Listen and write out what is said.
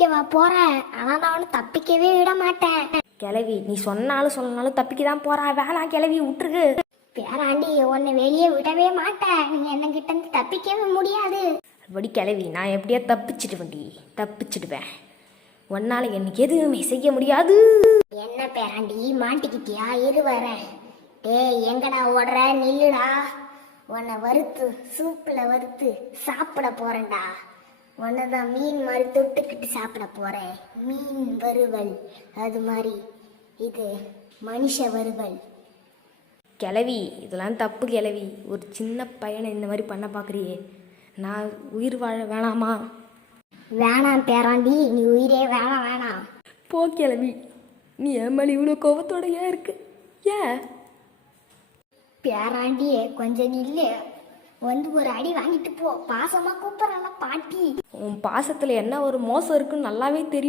தப்பிக்கவா போறேன். ஆனா நான் அவனை தப்பிக்கவே விட மாட்டேன். கிளவி நீ சொன்னாலும் சொல்லனாலும் தப்பிக்க தான் போறா. வேணாம் கிளவி விட்டுருக்கு. பேராண்டி உன்னை வெளியே விடவே மாட்டேன். நீங்க என்ன கிட்ட இருந்து தப்பிக்கவே முடியாது. அப்படி கிளவி நான் எப்படியா தப்பிச்சிடுவேன். ஒன்னால எனக்கு எதுவுமே செய்ய முடியாது. என்ன பேராண்டி மாட்டிக்கிட்டியா? இரு வரேன். டேய் எங்கடா ஓடுற? நில்லுடா. உன்னை வறுத்து சூப்புல வறுத்து சாப்பிட போறேன்டா. உன்னதான் மீன் மாதிரி தொட்டுக்கிட்டு சாப்பிட போறேன். மீன் வறுவல் அது மாதிரி இது மனுஷ வறுவல். கிளவி இதெல்லாம் தப்பு கிளவி. ஒரு சின்ன பையனை இந்த மாதிரி பண்ண பார்க்குறியே. நான் உயிர் வாழ வேணாமா? வேணாம் பேராண்டி, நீ உயிரே வேணாம். போ கிளவி. நீ என் மேலே இவ்வளோ கோபத்தோட ஏன் இருக்கு? ஏன் பேராண்டியே கொஞ்சம் நில்லு. வந்து ஒரு அடி வாங்கிட்டு போ. பாசமா கூப்பிட்றல பாட்டி. உன் பாசத்தில் என்ன ஒரு மோசம் இருக்குன்னு நல்லாவே தெரியும்.